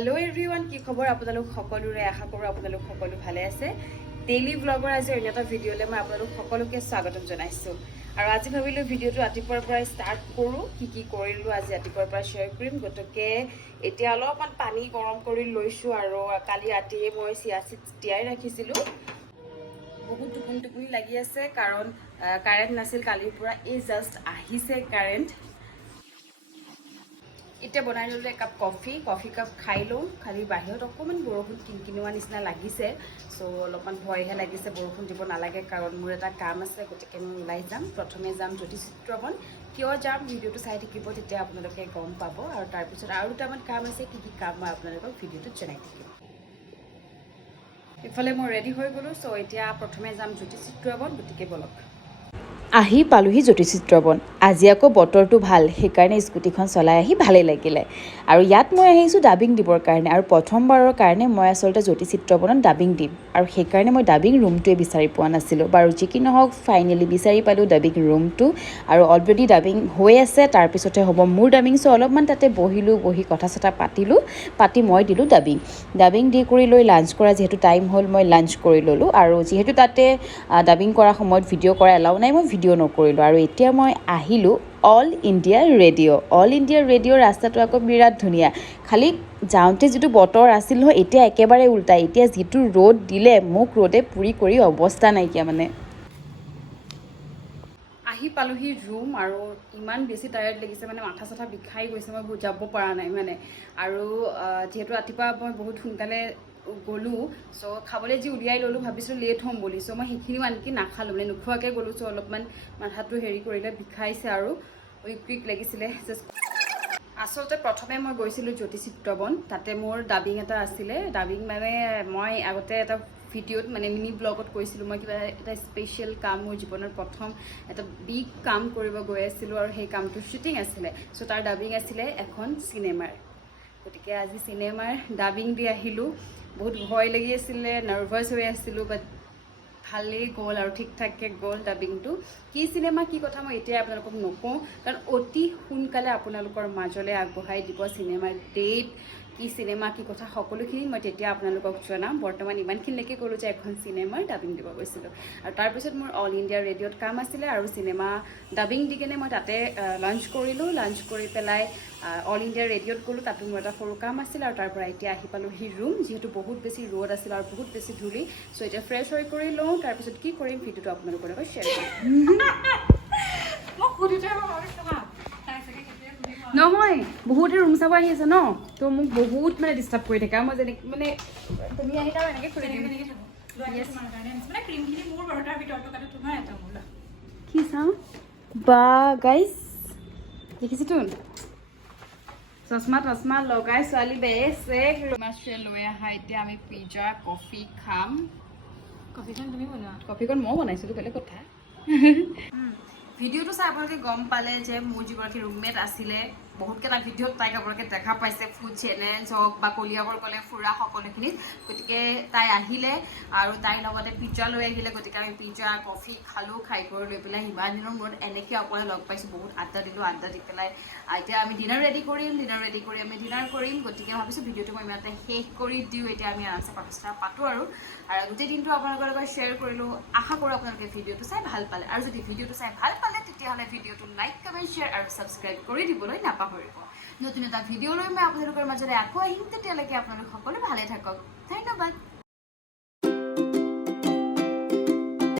Hello everyone, কি খবৰ আপোনালোক সকলোৰে আশা কৰো আপোনালোক সকলো ভালে আছে ডেইলি ব্লগৰ আজি এটা ভিডিঅলে মই আপোনালোক সকলোকে স্বাগতম জনাইছো আৰু আজি ভাবিলো ভিডিঅটো ৰাতিপুৱাৰ পৰা ষ্টাৰ্ট কৰো কি কৰিলো আজি ৰাতিপুৱাৰ পৰা শেয়াৰ কৰিম গতকে এতিয়া অলপমান পানী গৰম কৰি লৈছো আৰু কালি ৰাতিয়ে মই চিয়াচিড তিয়াই ৰাখিছিলো বহুত টোপনি লাগি আছে কাৰণ কাৰেন্ট নাছিল কালিৰ পৰা এই জাস্ট আহিছে কাৰেন্ট এতিয়া বনাই ললো এক কাপ কফি কাপ খাই লওঁ খালি বাহিৰত অকমান বৰষুণ কিনকিনোৱা নিচিনা লাগিছে সো অলপমান ভয়হে লাগিছে বৰষুণ দিব নালাগে কাৰণ মোৰ এটা কাম আছে গতিকে মই ওলাই যাম প্ৰথমে যাম জ্যোতিচিত্ৰবন কিয় যাম ভিডিঅটো চাই থাকিব তেতিয়া আপোনালোকে গম পাব আৰু তাৰ পিছত আৰু দুটামান কাম আছে কি কাম মই আপোনালোকক ভিডিঅটোত জনাই থাকিম ইফালে মই ৰেডি হৈ গলো সো এতিয়া প্ৰথমে যাম জ্যোতিচিত্ৰবন গতিকে বলক আহি পালোহি জ্যোতিচিত্ৰবন আজি আকৌ বতৰটো ভাল সেইকাৰণে স্কুটিখন চলাই আহি ভালেই লাগিলে আৰু ইয়াত মই আহিছোঁ ডাবিং দিবৰ কাৰণে আৰু প্ৰথমবাৰৰ কাৰণে মই আচলতে জ্যোতিচিত্ৰবনত ডাবিং দিম আৰু সেইকাৰণে মই ডাবিং ৰুমটোৱে বিচাৰি পোৱা নাছিলোঁ বাৰু যি কি নহওক ফাইনেলি বিচাৰি পালোঁ ডাবিং ৰুমটো আৰু অলৰেডি ডাবিং হৈ আছে তাৰপিছতহে হ'ব মোৰ ডাবিং চ' অলপমান তাতে বহি কথা চথা পাতি মই দিলোঁ ডাবিং দি কৰি লৈ লাঞ্চ কৰা যিহেতু টাইম হ'ল মই লাঞ্চ কৰি ল'লোঁ আৰু যিহেতু তাতে ডাবিং কৰা সময়ত ভিডিঅ' কৰা এলাও নাই মই ভিডিঅ' নকৰিলোঁ আৰু এতিয়া মই আহিলোঁ অল ইণ্ডিয়া ৰেডিঅ' ৰাস্তাটো আকৌ বিৰাট ধুনীয়া খালি যাওঁতে যিটো বতৰ আছিল নহয় এতিয়া একেবাৰে উল্টা এতিয়া যিটো ৰ'দ দিলে মোক ৰ'দে পুৰি কৰি অৱস্থা নাইকিয়া মানে আহি পালোহি ৰুম আৰু ইমান বেছি টায়াৰ্ড লাগিছে মানে মাথা চাথা বিষাই গৈছে মই বুজাব পৰা নাই মানে আৰু যিহেতু ৰাতিপুৱা মই বহুত সোনকালে গ'লো চ' খাবলৈ যি উলিয়াই ল'লোঁ ভাবিছিলোঁ লেট হ'ম বুলি চ' মই সেইখিনিও আনকি নাখালোঁ মানে নোখোৱাকৈ গ'লোঁ চ' অলপমান মাথাটো হেৰি কৰিলে বিষাইছে আৰু উইক লাগিছিলে আচলতে প্ৰথমে মই গৈছিলোঁ জ্যোতিচিত্ৰবন তাতে মোৰ ডাবিং এটা আছিলে ডাবিং মানে মই আগতে এটা ভিডিঅ'ত মানে মিনি ব্লগত কৈছিলোঁ মই কিবা এটা স্পেচিয়েল কাম মোৰ জীৱনৰ প্ৰথম এটা বিগ কাম কৰিব গৈ আছিলোঁ আৰু সেই কামটোৰ শ্বুটিং আছিলে চ' তাৰ ডাবিং আছিলে এখন চিনেমাৰ গতিকে আজি চিনেমাৰ ডাবিং দি আহিলোঁ বহুত ভয় লাগি আছিলে নাৰ্ভাছ হৈ আছিলোঁ বাট ভালেই গ'ল আৰু ঠিক ঠাককৈ গ'ল ডাবিংটো কি চিনেমা কি কথা মই এতিয়া আপোনালোকক নকওঁ কাৰণ অতি সোনকালে আপোনালোকৰ মাজলৈ আগবঢ়াই দিব চিনেমাৰ ডেট কি চিনেমা কি কথা সকলোখিনি মই তেতিয়া আপোনালোকক জনাম বৰ্তমান ইমানখিনিলৈকে ক'লোঁ যে এখন চিনেমাৰ ডাবিং দিব গৈছিলোঁ আৰু তাৰপিছত মোৰ অল ইণ্ডিয়া ৰেডিঅ'ত কাম আছিলে আৰু চিনেমা ডাবিং দি কেনে মই তাতে লাঞ্চ কৰিলোঁ লাঞ্চ কৰি পেলাই অল ইণ্ডিয়া ৰেডিঅ'ত গ'লোঁ তাতো মোৰ এটা সৰু কাম আছিল আৰু তাৰ পৰা এতিয়া আহি পালোঁহি ৰুম যিহেতু বহুত বেছি ৰ'দ আছিল আৰু বহুত বেছি ধূলি চ' এতিয়া ফ্ৰেছ হৈ কৰি লওঁ তাৰপিছত কি কৰিম ভিডিঅ'টো আপোনালোকৰ লগত শ্বেয়াৰ কৰিম নহয় বহুতে ৰুম চাব আহি আছে ন তো মোক বহুত মানে ডিষ্টাৰ্ব কৰি থাকে আৰু মই যেনেকৈ মানে তুমি আহিলে আৰু এনেকৈ খুলি দিম কি চাওঁ বা গাইজ দেখিছেতো চশমা লগাই ছোৱালী বেছে লৈ আহা এতিয়া আমি পিজ্জা কফি খাম কফিখন তুমি বনোৱা কফিখন মই বনাইছিলোঁ বেলেগ কথা ভিডিঅ'টো চাই আপোনালোকে গম পালে যে মোৰ যিগৰাকী ৰুমমেট আছিলে বহুতকেইটা ভিডিঅ'ত তাইক আপোনালোকে দেখা পাইছে ফুড চেলেঞ্জ হওক বা কলিয়াবৰ গ'লে ফুৰা সকলোখিনিত গতিকে তাই আহিলে আৰু তাইৰ লগতে পিজ্জা লৈ আহিলে গতিকে আমি পিজ্জা কফি খালোঁ খাই কৰি লৈ পেলাই সিমান দিনৰ মূৰত এনেকৈ আপোনাক লগ পাইছোঁ বহুত আড্ডা দিলোঁ আড্ডা দি পেলাই এতিয়া আমি ডিনাৰ ৰেডি কৰি আমি ডিনাৰ কৰিম গতিকে ভাবিছোঁ ভিডিঅ'টো মই ইমানতে শেষ কৰি দিওঁ এতিয়া আমি আৰামছে কথা পাতোঁ আৰু গোটেই দিনটো আপোনালোকৰ লগত শ্বেয়াৰ কৰিলোঁ আশা কৰোঁ আপোনালোকে ভিডিঅ'টো চাই ভাল পালে আৰু যদি ভিডিঅ'টো চাই ভাল পালে তেতিয়াহ'লে ভিডিঅ'টো লাইক কমেণ্ট শ্বেয়াৰ আৰু ছাবস্ক্ৰাইব কৰি দিবলৈ নাপাহৰিব নতুন এটা ভিডিঅ' লৈ মই আপোনালোকৰ মাজলৈ আকৌ আহিম তেতিয়ালৈকে আপোনালোক সকলো ভালে থাকক ধন্যবাদ